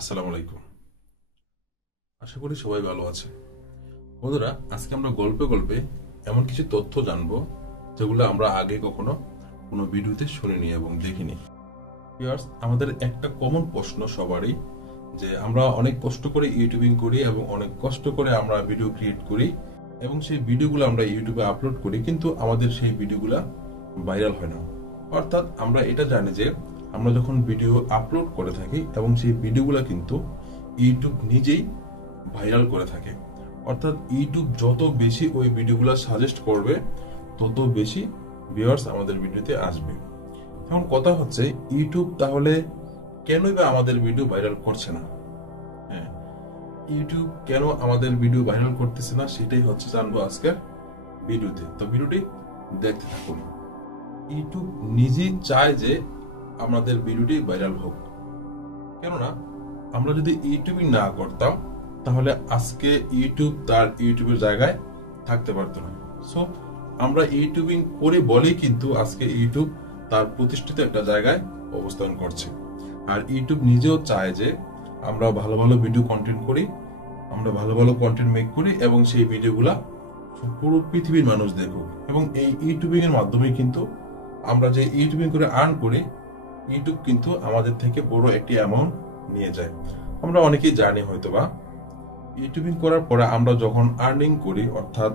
আসসালামু আলাইকুম। আশা করি সবাই ভালো আছে। বন্ধুরা, আজকে আমরা গল্পে গল্পে এমন কিছু তথ্য জানবো যেগুলো আমরা আগে কখনো কোনো ভিডিওতে শুনিনি এবং দেখিনি। ভিউয়ার্স, আমাদের একটা কমন প্রশ্ন সবারই, যে আমরা অনেক কষ্ট করে ইউটিউবিং করি এবং অনেক কষ্ট করে আমরা ভিডিও ক্রিয়েট করি এবং সেই ভিডিওগুলো আমরা ইউটিউবে আপলোড করি, কিন্তু আমাদের সেই ভিডিওগুলো ভাইরাল হয় না। অর্থাৎ আমরা এটা জানি যে আমরা যখন ভিডিও আপলোড করে থাকি এবং সেই ভিডিওগুলো কিন্তু ইউটিউব নিজেই ভাইরাল করে থাকে। অর্থাৎ ইউটিউব যত বেশি ওই ভিডিওগুলো সাজেস্ট করবে তত বেশি ভিউয়ার্স আমাদের ভিডিওতে আসবে। এখন কথা হচ্ছে, ইউটিউব তাহলে কেনই বা আমাদের ভিডিও ভাইরাল করছে না? হ্যাঁ, ইউটিউব কেন আমাদের ভিডিও ভাইরাল করতেছে না সেটাই হচ্ছে জানবো আজকের ভিডিওতে। তো ভিডিওটি দেখতে থাকুন। ইউটিউব নিজেই চায় যে আমাদের ভিডিওটি ভাইরাল হোক, কেননা আমরা যদি ইউটিউবিং না করতাম তাহলে আজকে ইউটিউব তার ইউটিউবের জায়গায় থাকতে পারতো না। সো আমরা ইউটিউবিং করে বলেই কিন্তু আজকে ইউটিউব তার প্রতিষ্ঠিত একটা জায়গায় অবস্থান করছে। আর ইউটিউব নিজেও চায় যে আমরা ভালো ভালো ভিডিও কন্টেন্ট করি, আমরা ভালো ভালো কন্টেন্ট মেক করি এবং সেই ভিডিওগুলা পুরো পৃথিবীর মানুষ দেখুক। এবং এই ইউটিউবিং এর মাধ্যমে কিন্তু আমরা যে ইউটিউবিং করে আর্ন করি, ইউটিউব কিন্তু আমাদের থেকে বড় একটি অ্যামাউন্ট নিয়ে যায়। আমরা অনেকেই জানি হয়তোবা, ইউটিউবিং করার পরে আমরা যখন আর্নিং করি, অর্থাৎ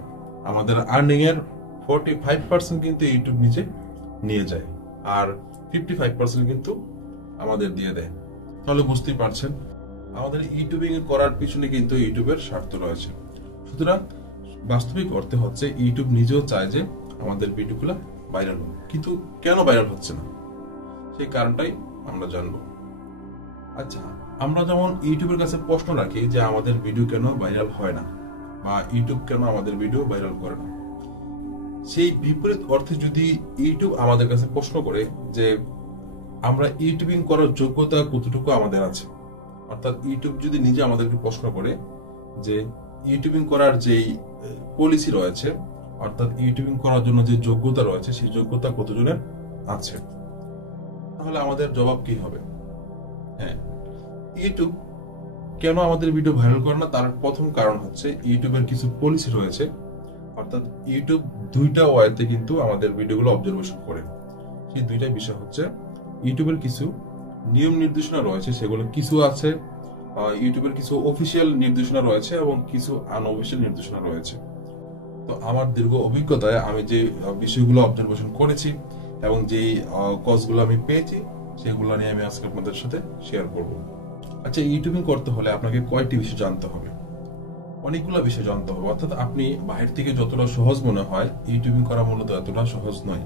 আমাদের আর্নিং এর 45% কিন্তু ইউটিউব নিজে নিয়ে যায় আর 55% কিন্তু আমাদের দিয়ে দেয়। তাহলে বুঝতেই পারছেন আমাদের ইউটিউবিং করার পিছনে কিন্তু ইউটিউবের স্বার্থ রয়েছে। সুতরাং বাস্তবিক অর্থে হচ্ছে ইউটিউব নিজেও চায় যে আমাদের ভিডিওগুলো ভাইরাল হোক, কিন্তু কেন ভাইরাল হচ্ছে না সেই কারণটাই আমরা জানবো। আচ্ছা, আমরা যেমন ইউটিউবের কাছে প্রশ্ন রাখি যে আমাদের ভিডিও কেন ভাইরাল হয় না বা ইউটিউব কেন আমাদের ভিডিও ভাইরাল করে না, সেই বিপরীত অর্থে যদি ইউটিউব আমাদের কাছে প্রশ্ন করে যে আমরা ইউটিউবিং করার যোগ্যতা কতটুকু আমাদের আছে, অর্থাৎ ইউটিউব যদি নিজে আমাদেরকে প্রশ্ন করে যে ইউটিউবিং করার যেই পলিসি রয়েছে, অর্থাৎ ইউটিউবিং করার জন্য যে যোগ্যতা রয়েছে সেই যোগ্যতা কতজনের আছে, তাহলে আমাদের জবাব কি হবে? হ্যাঁ, ইউটিউব কেন আমাদের ভিডিও ভাইরাল করে না তার প্রথম কারণ হচ্ছে ইউটিউবের কিছু পলিসি রয়েছে। অর্থাৎ ইউটিউব দুইটা ওয়েতে কিন্তু আমাদের ভিডিওগুলো অবজারভেশন করে। সেই দুইটা বিষয় হচ্ছে, ইউটিউবের কিছু নিয়ম নির্দেশনা রয়েছে, সেগুলো কিছু আছে ইউটিউবের কিছু অফিসিয়াল নির্দেশনা রয়েছে এবং কিছু আনঅফিসিয়াল নির্দেশনা রয়েছে। তো আমার দীর্ঘ অভিজ্ঞতায় আমি যে বিষয়গুলো অবজারভেশন করেছি এবং যে কজগুলো আমি পেয়েছি সেগুলো নিয়ে আমি আজকে আপনাদের সাথে শেয়ার করব। আচ্ছা, ইউটিউবিং করতে হলে আপনাকে কয়টি বিষয় জানতে হবে? অনেকগুলো বিষয় জানতে হবে। অর্থাৎ আপনি বাহির থেকে যতটা সহজ মনে হয়, ইউটিউবিং করা মূলত এতটা সহজ নয়।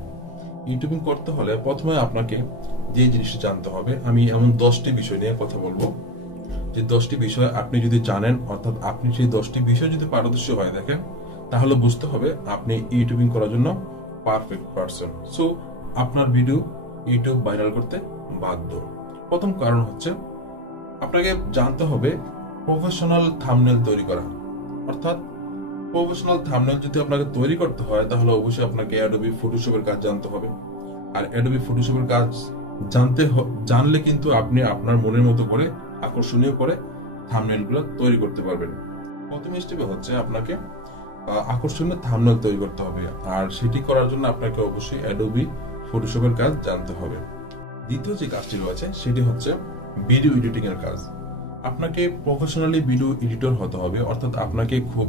ইউটিউবিং করতে হলে প্রথমে আপনাকে যে জিনিসটা জানতে হবে, আমি এমন 10টি বিষয় নিয়ে কথা বলবো, যে 10টি বিষয় আপনি যদি জানেন, অর্থাৎ আপনি সেই 10টি বিষয় যদি পারদর্শী হয়ে দেখেন, তাহলে বুঝতে হবে আপনি ইউটিউবিং করার জন্য পারফেক্ট পারসন। সো আপনার ভিডিও ইউটিউব ভাইরাল করতে বাধ্য। প্রথম কারণ হচ্ছে, আপনাকে জানতে হবে প্রফেশনাল থাম্বনেল তৈরি করা। অর্থাৎ প্রফেশনাল থাম্বনেল যদি আপনাকে তৈরি করতে হয় তাহলে অবশ্যই আপনাকে অ্যাডোবি ফটোশপের কাজ জানতে হবে। আর অ্যাডোবি ফটোশপের কাজ জানলে কিন্তু আপনি আপনার মনের মতো করে আকর্ষণীয় করে থাম্বনেলগুলো তৈরি করতে পারবেন। প্রথম স্টেপে হচ্ছে আপনাকে আকর্ষণীয় থাম্বনেল তৈরি করতে হবে, আর সেটি করার জন্য আপনাকে অবশ্যই অ্যাডোবি ফটোশপের কাজ জানতে হবে। দ্বিতীয় যে কাজটি রয়েছে সেটি হচ্ছে ভিডিও এডিটিং এর কাজ। আপনাকে প্রফেশনালি ভিডিও এডিটর হতে হবে, অর্থাৎ আপনাকে খুব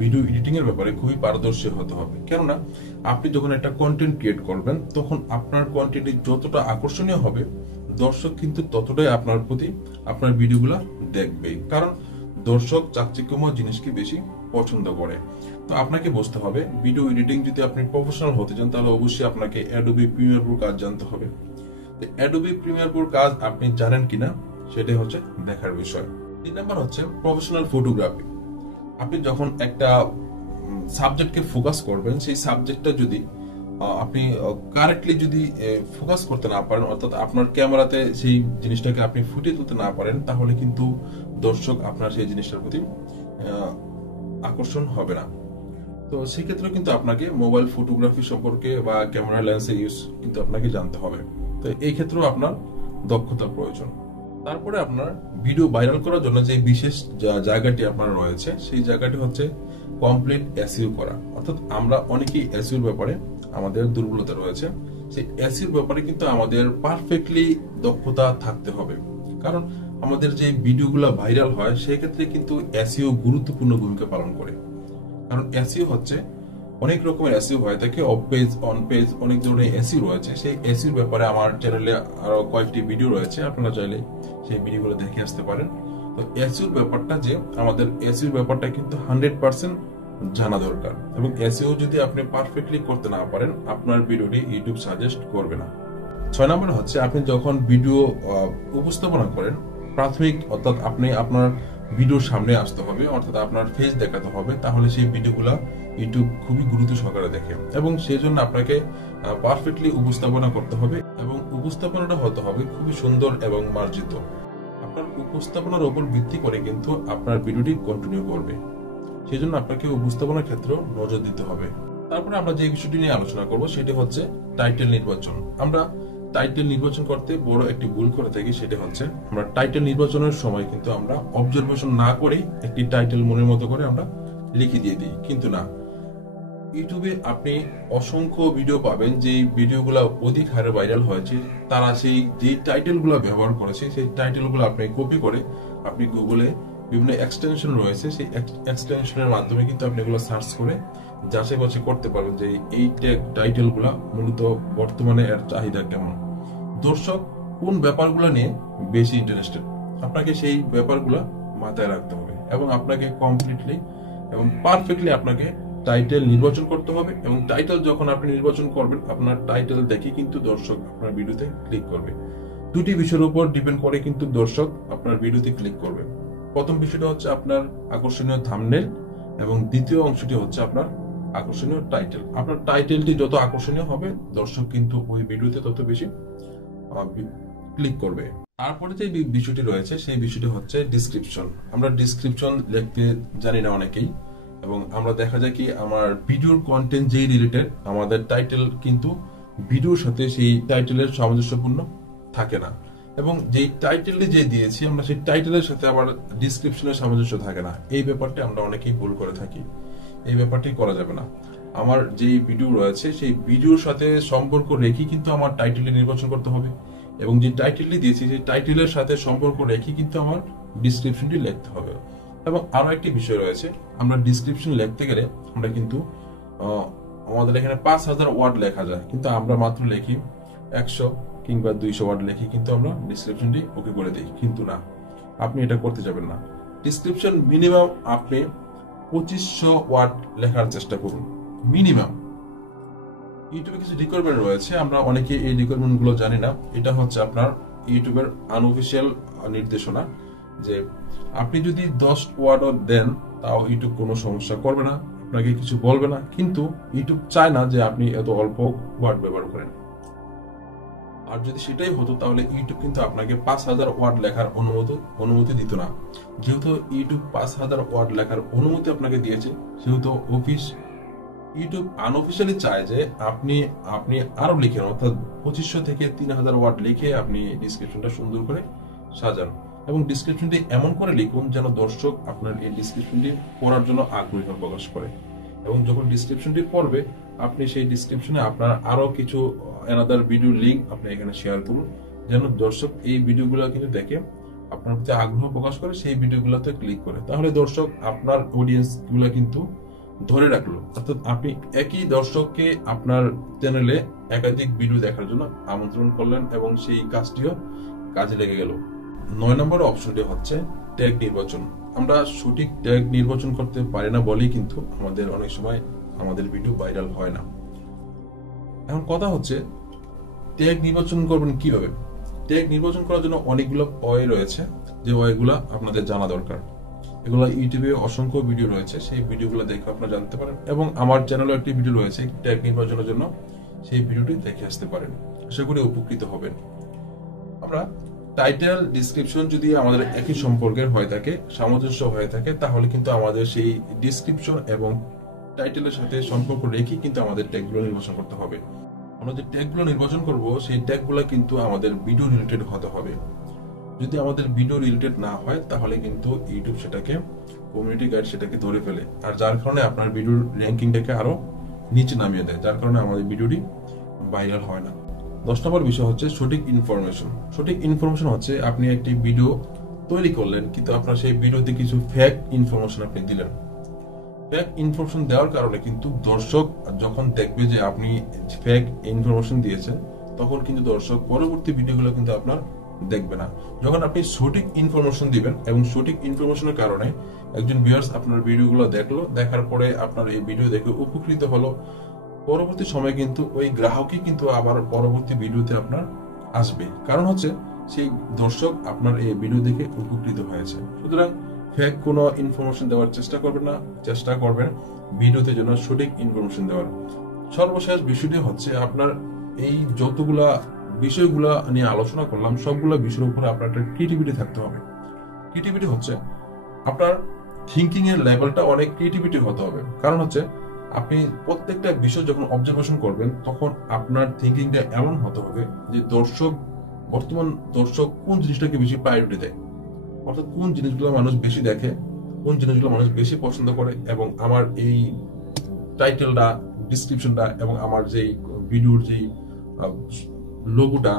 ভিডিও এডিটিং এর ব্যাপারে খুবই পারদর্শী হতে হবে। কেননা আপনি যখন একটা কন্টেন্ট ক্রিয়েট করবেন তখন আপনার কন্টেন্ট যতটা আকর্ষণীয় হবে, দর্শক কিন্তু ততটাই আপনার প্রতি আপনার ভিডিওগুলো দেখবে, কারণ দর্শক চাকচিক্যময় জিনিসকে বেশি পছন্দ করে। তো আপনাকে বুঝতে হবে ভিডিও এডিটিং যদি আপনি প্রফেশনাল হতে চান তাহলে অবশ্যই আপনাকে অ্যাডোবি প্রিমিয়ার প্রো কাজ জানতে হবে। অ্যাডোবি প্রিমিয়ার প্রো কাজ আপনি জানেন কিনা সেটাই হচ্ছে দেখার বিষয়। 3 নাম্বার হচ্ছে প্রফেশনাল ফটোগ্রাফি। আপনি যখন একটা সাবজেক্টকে ফোকাস করবেন, সেই সাবজেক্টটা যদি আপনি কারেক্টলি যদি ফোকাস করতে না পারেন, অর্থাৎ আপনার ক্যামেরাতে সেই জিনিসটাকে আপনি ফুটিয়ে তুলতে না পারেন, তাহলে কিন্তু দর্শক আপনার সেই জিনিসটার প্রতি আকর্ষণ হবে না। তো সেক্ষেত্রে কিন্তু আপনাকে মোবাইল ফটোগ্রাফি সম্পর্কে বা ক্যামেরা লেন্সের ইউজ কিন্তু আপনাকে জানতে হবে। তো এই ক্ষেত্রেও আপনার দক্ষতার প্রয়োজন। তারপরে আপনার ভিডিও ভাইরাল করার জন্য যে বিশেষ জায়গাটি আপনার রয়েছে সেই জায়গাটি হচ্ছে কমপ্লিট এসইও করা। অর্থাৎ আমরা অনেকেই এসইওর ব্যাপারে আমাদের দুর্বলতা রয়েছে, সেই এসইওর ব্যাপারে কিন্তু আমাদের পারফেক্টলি দক্ষতা থাকতে হবে। কারণ আমাদের যে ভিডিওগুলো ভাইরাল হয় সেই ক্ষেত্রে কিন্তু এসইও গুরুত্বপূর্ণ ভূমিকা পালন করে। কারণ এসইও হচ্ছে অনেক রকমের এসইও হয়ে থাকে, অফ পেজ, অন পেজ, অনেক ধরনের এসইও রয়েছে। সেই এসইওর ব্যাপারে আমার চ্যানেলে আরো কয়েকটি ভিডিও রয়েছে, আপনারা চাইলে সেই ভিডিওগুলো দেখে আসতে পারেন। তো এসইওর ব্যাপারটা যে আমাদের এসইওর ব্যাপারটা কিন্তু 100% জানা দরকার, এবং এসইও যদি আপনি পারফেক্টলি করতে না পারেন আপনার ভিডিওটি ইউটিউব সাজেস্ট করবে না। 6 নম্বর হচ্ছে আপনি যখন ভিডিও উপস্থাপনা করেন প্রাথমিক, অর্থাৎ আপনি আপনার ভিডিওর সামনে আসতে হবে, অর্থাৎ আপনার ফেস দেখাতে হবে, তাহলে সেই ভিডিওগুলো ইউটিউব খুবই গুরুত্ব সহকারে দেখে। এবং সেই জন্য আপনাকে পারফেক্টলি উপস্থাপনা করতে হবে, এবং উপস্থাপনাটা হতে হবে খুবই সুন্দর এবং মার্জিত। আপনার উপস্থাপনার উপর ভিত্তি করে কিন্তু আপনার ভিডিওটি কন্টিনিউ করবে। সেই জন্য আপনাকে উপস্থাপনার ক্ষেত্রে নজর দিতে হবে। তারপরে আমরা যে বিষয়টি নিয়ে আলোচনা করব সেটি হচ্ছে টাইটেল নির্বাচন। আমরা টাইটেল নির্বাচন করতে বড় একটি ভুল করে থাকি, সেটা হচ্ছে আমরা টাইটেল নির্বাচনের সময় কিন্তু আমরা অবজারভেশন না করে একটি টাইটেল মনের মতো করে আমরা লিখে দিয়ে দিই। কিন্তু না, ইউটিউবে আপনি অসংখ্য ভিডিও পাবেন যে ভিডিওগুলো অধিক হারে ভাইরাল হয়েছে, তারা সেই যে টাইটেলগুলো ব্যবহার করেছে সেই টাইটেলগুলো আপনি কপি করে আপনি গুগলে বিভিন্ন এক্সটেনশন রয়েছে, সেই এক্সটেনশনের মাধ্যমে কিন্তু আপনি এগুলো সার্চ করে যাচাই বাছাই করতে পারবেন যে এই টাইটেলগুলো মূলত বর্তমানে এর চাহিদা কেমন, দর্শক কোন ব্যাপারগুলো নিয়ে বেশি ইন্টারেস্টেড। আপনাকে সেই ব্যাপারগুলো মাথায় রাখতে হবে, এবং আপনাকে কমপ্লিটলি এবং পারফেক্টলি আপনাকে টাইটেল নির্বাচন করতে হবে। এবং টাইটেল যখন আপনি নির্বাচন করবেন, আপনার টাইটেল দেখে কিন্তু দর্শক আপনার ভিডিওতে ক্লিক করবে। দুটি বিষয়ের উপর ডিপেন্ড করে কিন্তু দর্শক আপনার ভিডিওতে ক্লিক করবে। প্রথম বিষয়টা হচ্ছে আপনার আকর্ষণীয় থাম্বনেল, এবং দ্বিতীয় অংশটি হচ্ছে আপনার আকর্ষণীয় টাইটেল। আপনার টাইটেলটি যত আকর্ষণীয় হবে দর্শক কিন্তু ওই ভিডিওতে তত বেশি ক্লিক করবে। তারপরে যে বিষয়টি রয়েছে সেই বিষয়টি হচ্ছে ডিসক্রিপশন। আমরা ডিসক্রিপশন লিখতে জানি না অনেকেই, এবং আমরা দেখা যায় কি আমার ভিডিওর কন্টেন্ট যেই রিলেটেড আমাদের টাইটেল কিন্তু ভিডিওর সাথে সেই টাইটেলের সামঞ্জস্যপূর্ণ থাকে না, এবং যেই টাইটেলটি যে দিয়েছি আমরা সেই টাইটেলের সাথে আবার ডিসক্রিপশনের সামঞ্জস্য থাকে না। এই ব্যাপারটি আমরা অনেকেই ভুল করে থাকি, এই ব্যাপারটি করা যাবে না। আমার যেই ভিডিও রয়েছে সেই ভিডিওর সাথে সম্পর্ক রেখে কিন্তু আমার টাইটেলটি নির্বাচন করতে হবে, এবং যে টাইটেলটি দিয়েছি সেই টাইটেলের সাথে সম্পর্ক রেখে কিন্তু আমার ডিসক্রিপশনটি লিখতে হবে। এবং আরো একটি বিষয় রয়েছে, আমরা ডিসক্রিপশন লিখতে গেলে আমরা কিন্তু আমাদের এখানে 5000 ওয়ার্ড লেখা যায়, কিন্তু আমরা মাত্র লিখি 100 কিংবা 200 ওয়ার্ড লিখি, কিন্তু আমরা ডিসক্রিপশনটি ওকে করে দিই। কিন্তু না, আপনি এটা করতে যাবেন না। ডিসক্রিপশন মিনিমাম আপনি 2500 ওয়ার্ড লেখার চেষ্টা করুন মিনিমাম। ইউটিউবে কিছু রিকোয়ারমেন্ট রয়েছে, আমরা অনেকে এই রিকোয়ারমেন্ট গুলো জানি না। এটা হচ্ছে আপনার ইউটিউবের আনঅফিশিয়াল নির্দেশনা, যে আপনি যদি 10 ওয়ার্ডও দেন তাও ইউটিউব কোনো সমস্যা করবে না, আপনাকে কিছু বলবে না। কিন্তু ইউটিউব চায় না যে আপনি এত অল্প ওয়ার্ড ব্যবহার করেন। আর যদি সেটাই হতো তাহলে ইউটিউব কিন্তু আপনাকে 5000 ওয়ার্ড লেখার অনুমতি দিত না। যেহেতু ইউটিউব 5000 ওয়ার্ড লেখার অনুমতি আপনাকে দিয়েছে, সেহেতু ইউটিউব আনঅফিশিয়ালি চায় যে আপনি আরো লিখেন, অর্থাৎ 2500 থেকে 3000 ওয়ার্ড লিখে আপনি ডিসক্রিপশনটা সুন্দর করে সাজান, এবং ডিসক্রিপশনটি এমন করে লিখুন যেন দর্শক আপনার এই ডিসক্রিপশনটি পড়ার জন্য আগ্রহ প্রকাশ করে। এবং যখন ডিসক্রিপশনটি পড়বে আপনি সেই ডিসক্রিপশনে আপনার আরো কিছু অ্যানাদার ভিডিও লিংক আপনি এখানে শেয়ার করুন, যেন দর্শক এই ভিডিওগুলো কিন্তু দেখে আপনার প্রতি আগ্রহ প্রকাশ করে, সেই ভিডিওগুলোতে ক্লিক করে। তাহলে দর্শক আপনার অডিয়েন্স গুলো কিন্তু ধরে রাখলো, অর্থাৎ আপনি একই দর্শককে আপনার চ্যানেলে একাধিক ভিডিও দেখার জন্য আমন্ত্রণ করলেন, এবং সেই কাজটিও কাজে লেগে গেল। 9 নম্বর অপশনটি হচ্ছে ট্যাগ নির্বাচন। আমরা সঠিক ট্যাগ নির্বাচন করতে পারি না বলেই কিন্তু আমাদের অনেক সময় আমাদের ভিডিও ভাইরাল হয় না। এখন কথা হচ্ছে ট্যাগ নির্বাচন করবেন কিভাবে। ট্যাগ নির্বাচন করার জন্য অনেকগুলো ওয়ে রয়েছে, যে ওয়েগুলো আপনাদের জানা দরকার। এগুলো ইউটিউবে অসংখ্য ভিডিও রয়েছে, সেই ভিডিওগুলো দেখে আপনারা জানতে পারেন, এবং আমার চ্যানেলে একটি ভিডিও রয়েছে ট্যাগ নির্বাচনের জন্য, সেই ভিডিওটি দেখে আসতে পারেন, আশা করি উপকৃত হবেন। আমরা টাইটেল ডিসক্রিপশন যদি আমাদের একই সম্পর্কের হয়ে থাকে, সামঞ্জস্য হয়ে থাকে, তাহলে কিন্তু আমাদের সেই ডিসক্রিপশন এবং টাইটেলের সাথে সম্পর্ক রেখে কিন্তু আমাদের ট্যাগগুলো নির্বাচন করতে হবে। আমরা যে ট্যাগগুলো নির্বাচন করব সেই ট্যাগগুলো কিন্তু আমাদের ভিডিও রিলেটেড হতে হবে। যদি আমাদের ভিডিও রিলেটেড না হয় তাহলে কিন্তু ইউটিউব সেটাকে কমিউনিটি গাইড সেটাকে ধরে ফেলে, আর যার কারণে আপনার ভিডিওর র্যাঙ্কিংটাকে আরো নিচে নামিয়ে দেয়, যার কারণে আমাদের ভিডিওটি ভাইরাল হয় না। 10 নম্বর বিষয় হচ্ছে সঠিক ইনফরমেশন। সঠিক ইনফরমেশন হচ্ছে আপনি একটি ভিডিও তৈরি করলেন কিন্তু আপনার সেই ভিডিওতে কিছু ফেক ইনফরমেশন আপনি দিলেন। ফেক ইনফরমেশন দেওয়ার কারণে কিন্তু দর্শক যখন দেখবে যে আপনি ফেক ইনফরমেশন দিয়েছেন, তখন কিন্তু দর্শক পরবর্তী ভিডিওগুলো কিন্তু আপনার দেখবে না। যখন আপনি সঠিক ইনফরমেশন দিবেন এবং সঠিক ইনফরমেশনের কারণে একজন ভিউয়ার্স আপনার ভিডিওগুলো দেখলো, দেখার পরে আপনার এই ভিডিও দেখে উপকৃত হলো, পরবর্তী সময় কিন্তু ওই গ্রাহকই কিন্তু আবার পরবর্তী ভিডিওতে আপনার আসবে, কারণ হচ্ছে সেই দর্শক আপনার এই ভিডিও দেখে উপকৃত হয়েছে। সুতরাং ফেক কোনো ইনফরমেশন দেওয়ার চেষ্টা করবেন না, চেষ্টা করবেন ভিডিওতে যেন সঠিক ইনফরমেশন দেওয়ার। সর্বশেষ বিষয়টি হচ্ছে আপনার এই যতগুলা বিষয়গুলা নিয়ে আলোচনা করলাম সবগুলা বিষয়ের উপরে আপনার একটা ক্রিয়েটিভিটি থাকতে হবে। ক্রিয়েটিভিটি হচ্ছে আপনার থিঙ্কিং এর লেভেলটা অনেক ক্রিয়েটিভিটি হতে হবে, কারণ হচ্ছে আপনি প্রত্যেকটা বিষয় যখন অবজারভেশন করবেন তখন আপনার থিঙ্কিংটা এমন হতে হবে যে বর্তমান দর্শক কোন জিনিসটাকে বেশি প্রায়োরিটি দেয়, অর্থাৎ কোন জিনিসগুলো মানুষ বেশি দেখে, কোন জিনিসগুলো মানুষ বেশি পছন্দ করে, এবং আমার এই টাইটেলটা, ডিসক্রিপশনটা এবং আমার যেই ভিডিওর যেই লোগোটা,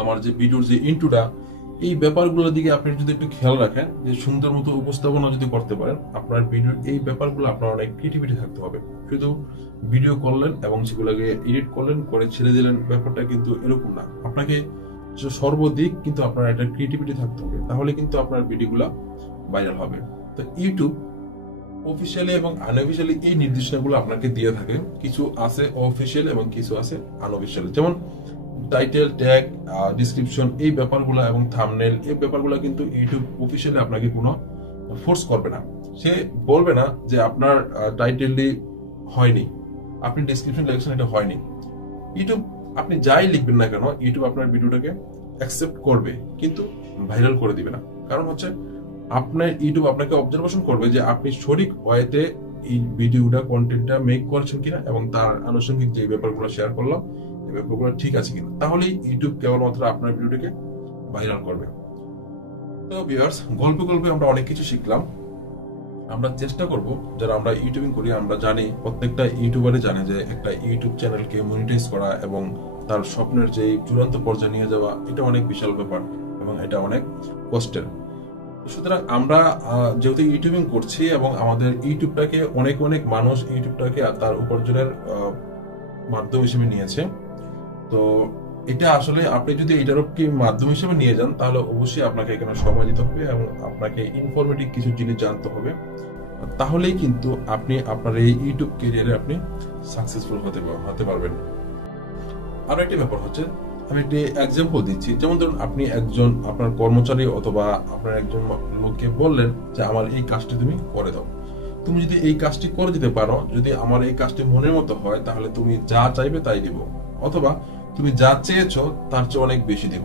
আমার যে ভিডিওর যে ইন্ট্রোটা, এই ব্যাপারগুলোর দিকে আপনি যদি একটু খেয়াল রাখেন, যে সুন্দর মতো উপস্থাপনা যদি করতে পারেন, আপনার ভিডিওর এই ব্যাপারগুলো আপনার অনেক ক্রিয়েটিভিটি থাকতে হবে। শুধু ভিডিও করলেন এবং সেগুলোকে এডিট করলেন, করে ছেড়ে দিলেন, ব্যাপারটা কিন্তু এরকম না। আপনাকে সর্বদিক কিন্তু আপনার একটা ক্রিয়েটিভিটি থাকতে হবে, তাহলে কিন্তু আপনার ভিডিওগুলো ভাইরাল হবে। তো ইউটিউব অফিসিয়ালি এবং আনঅফিসিয়ালি এই নির্দেশনাগুলো আপনাকে দিয়ে থাকে, কিছু আছে অফিসিয়াল এবং কিছু আছে আনঅফিসিয়াল। যেমন টাইটেল, ট্যাগ, ডিসক্রিপশন, এই ব্যাপারগুলো এবং থাম্বনেল, এই ব্যাপারগুলো কিন্তু ইউটিউব অফিসিয়ালি আপনাকে কোনো ফোর্স করবে না। সে বলবে না যে আপনার টাইটেলটি হয়নি, আপনি ডিসক্রিপশন লিখেছেন এটা হয়নি। ইউটিউব আপনি যাই লিখবেন না কেন, ইউটিউব আপনার ভিডিওটাকে অ্যাকসেপ্ট করবে কিন্তু ভাইরাল করে দিবে না। কারণ হচ্ছে আপনার ইউটিউব আপনাকে অবজারভেশন করবে যে আপনি সঠিক ওয়েতে এই ভিডিওটা, কন্টেন্টটা মেক করছেন কিনা, এবং তার আনুষঙ্গিক যে ব্যাপারগুলো শেয়ার করলাম এই ব্যাপারগুলো ঠিক আছে কিনা, তাহলেই ইউটিউব কেবলমাত্র আপনার ভিডিওটাকে ভাইরাল করবে। তো ভিউয়ার্স, গল্পে গল্পে আমরা অনেক কিছু শিখলাম। আমরা চেষ্টা করব, যারা আমরা ইউটিউবিং করি, আমরা জানি, প্রত্যেকটা ইউটিউবারই জানে যে একটা ইউটিউব চ্যানেলকে মনিটাইজ করা এবং তার স্বপ্নের যে চূড়ান্ত পর্যায়ে নিয়ে যাওয়া, এটা অনেক বিশাল ব্যাপার এবং এটা অনেক কষ্টের। সুতরাং আমরা যেহেতু ইউটিউবিং করছি এবং আমাদের ইউটিউবটাকে অনেক অনেক মানুষ ইউটিউবটাকে তার উপার্জনের মাধ্যম হিসেবে নিয়েছে, তো এটা আসলে আপনি যদি এটারকে মাধ্যম হিসেবে নিয়ে যান তাহলে অবশ্যই আপনাকে এখানে সময় দিতে হবে এবং আপনাকে ইনফরমেটিভ কিছু জিনিস জানতে হবে, তাহলেই কিন্তু আপনি আপনার এই ইউটিউব ক্যারিয়ারে আপনি সাকসেসফুল হতে পারবেন। আরো একটা ব্যাপার হচ্ছে, আমি একটি এক্সাম্পল দিচ্ছি। যেমন ধরুন, আপনি একজন আপনার কর্মচারী অথবা আপনার একজন লোককে বললেন যে আমার এই কাজটি তুমি করে দাও। তুমি যদি এই কাজটি করে দিতে পারো, যদি আমার এই কাজটি মনের মতো হয়, তাহলে তুমি যা চাইবে তাই দিব, অথবা তুমি যা চেয়েছো তার চেয়ে অনেক বেশি দিব।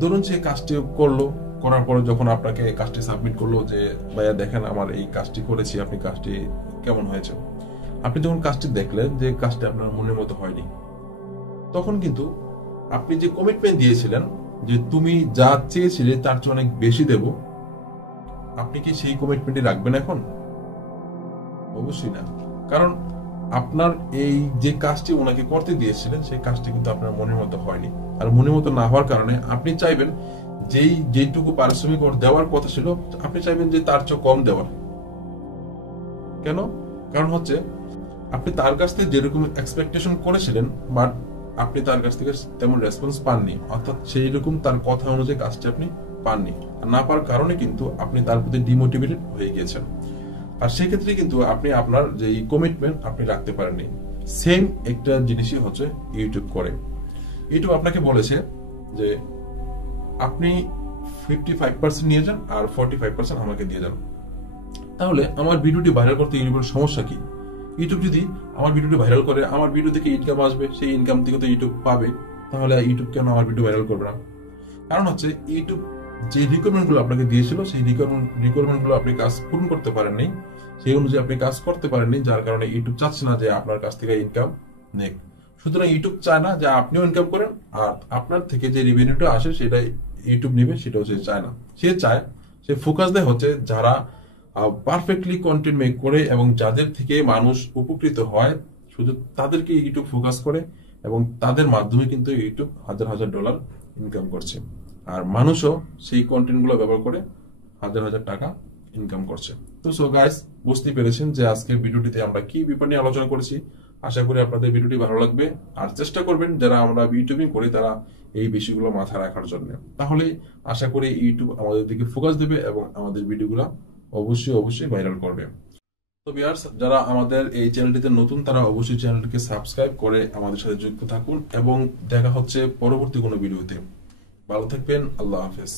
ধরুন সে কাজটি করলো, করার পরে যখন আপনাকে কাজটি সাবমিট করলো যে ভাইয়া দেখেন আমার এই কাজটি করেছি, আপনি কাজটি কেমন হয়েছে। আপনি যখন কাজটি দেখলেন যে কাজটি আপনার মনের মতো হয়নি, তখন কিন্তু আপনি যে কমিটমেন্ট দিয়েছিলেন যে তুমি যা চেয়েছিলে তার চেয়ে অনেক বেশি দেব, আপনি কি সেই কমিটমেন্টই রাখবেন এখন? অবশ্যই না। কারণ আপনার এই যে কাজটি ওনাকে করতে দিয়েছিলেন সেই কাজটি কিন্তু আপনার মনের মতো হয়নি, আর মনের মতো না হওয়ার কারণে আপনি চাইবেন যেইটুকু পারিশ্রমিক দেওয়ার কথা ছিল, আপনি চাইবেন যে তার চেয়ে কম দেওয়ার। কেন? কারণ হচ্ছে আপনি তার কাছ থেকে যেরকম এক্সপেকটেশন করেছিলেন, বাট আপনি তার কাছ থেকে তেমন রেসপন্স পাননি, অর্থাৎ সেই রকম তার কথা অনুযায়ী কাজটি আপনি পাননি। না পাওয়ার কারণে কিন্তু আপনি তার প্রতি ডিমোটিভেটেড হয়ে গিয়েছেন, আর সেক্ষেত্রে কিন্তু আপনি আপনার যে কমিটমেন্ট আপনি রাখতে পারেননি। সেম একটা জিনিসই হচ্ছে ইউটিউব করে। ইউটিউব আপনাকে বলেছে যে আপনি 55% নিয়ে যান আর 45% আমাকে দিয়ে যান। তাহলে আমার ভিডিওটি ভাইরাল করতে ইউটিউবের সমস্যা কি? ইউটিউব যদি আমার ভিডিওটি ভাইরাল করে, আমার ভিডিও থেকে ইনকাম আসবে, সেই ইনকাম থেকে তো ইউটিউব পাবে, তাহলে ইউটিউব কেন আমার ভিডিও ভাইরাল করবে না? কারণ হচ্ছে ইউটিউব যে রিকোয়ারমেন্টগুলো আপনাকে দিয়েছিল সেই রিকোয়ারমেন্টগুলো আপনি কাজ পূরণ করতে পারেননি, সেই অনুযায়ী আপনি কাজ করতে পারেননি, যার কারণে ইউটিউব চাচ্ছে না যে আপনার কাছ থেকে ইনকাম নেক। সুতরাং ইউটিউব চায় না যে আপনিও ইনকাম করেন, আর আপনার থেকে যে রেভিনিউটা আসে সেটাই ইউটিউব নিবে সেটাও সে চায় না। সে ফোকাস দেয় হচ্ছে যারা পারফেক্টলি কন্টেন্ট মেক করে এবং যাদের থেকে মানুষ উপকৃত হয়, শুধু তাদেরকে ইউটিউব ফোকাস করে এবং তাদের মাধ্যমে কিন্তু ইউটিউব হাজার হাজার ডলার ইনকাম করছে। আর মানুষও সেই কন্টেন্ট গুলো ব্যবহার করে হাজার হাজার টাকা ইনকাম করছে। তো সো গাইস, বুঝতে পেরেছেন যে আজকের ভিডিওটিতে আমরা কি ব্যাপার নিয়ে আলোচনা করেছি। আশা করি আপনাদের ভিডিওটি ভালো লাগবে, আর চেষ্টা করবেন যারা আমরা ইউটিউবিং করি তারা এই বিষয়গুলো মাথায় রাখার জন্য। তাহলে আশা করি ইউটিউব আমাদের দিকে ফোকাস দেবে এবং আমাদের ভিডিওগুলো অবশ্যই ভাইরাল করবে। তো ভিউয়ার্স, যারা আমাদের এই চ্যানেলটিতে নতুন তারা অবশ্যই চ্যানেলটিকে সাবস্ক্রাইব করে আমাদের সাথে যুক্ত থাকুন এবং দেখা হচ্ছে পরবর্তী কোনো ভিডিওতে। ভালো থাকবেন, আল্লাহ হাফেজ।